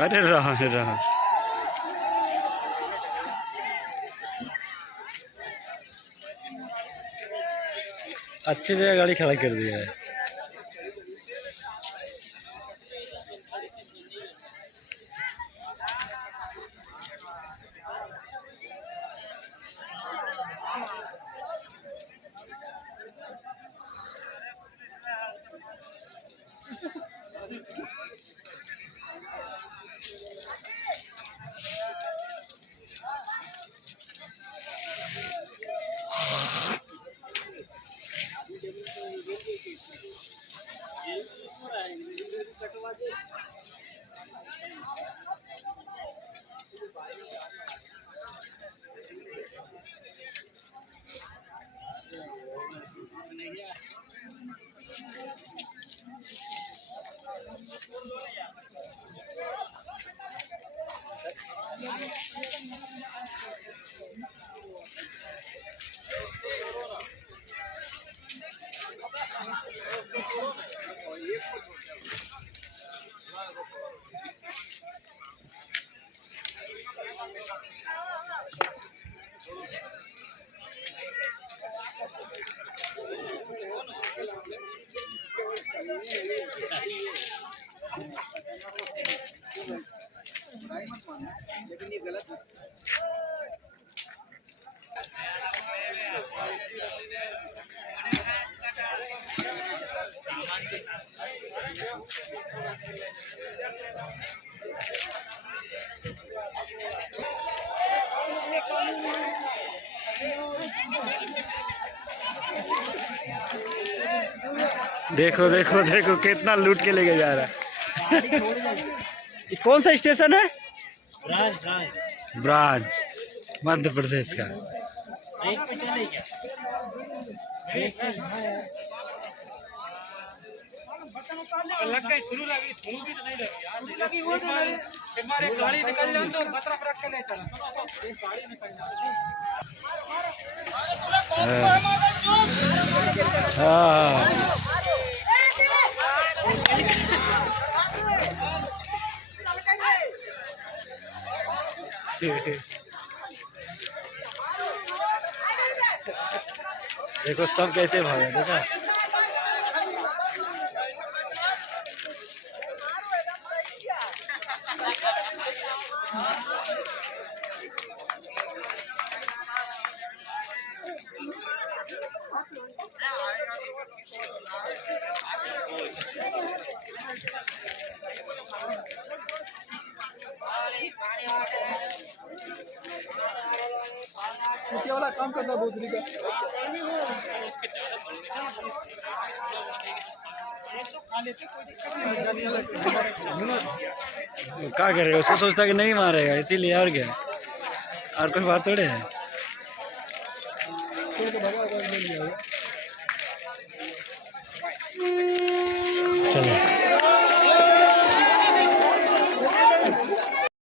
अरे रहा रहा अच्छी जगह गाड़ी खड़ा कर दिया है। देखो देखो देखो कितना लूट के लेके जा रहा है। कौन सा स्टेशन है? ब्राज मध्य प्रदेश का। गाड़ी निकल जाए तो खतरा रख के नहीं चला। देखो सब कैसे भागे, देखा वाला काम करना बहुत तरीका। क्या करे, उसको सोचता कि नहीं मारेगा इसीलिए, और क्या, और कोई बात थोड़े है। चलो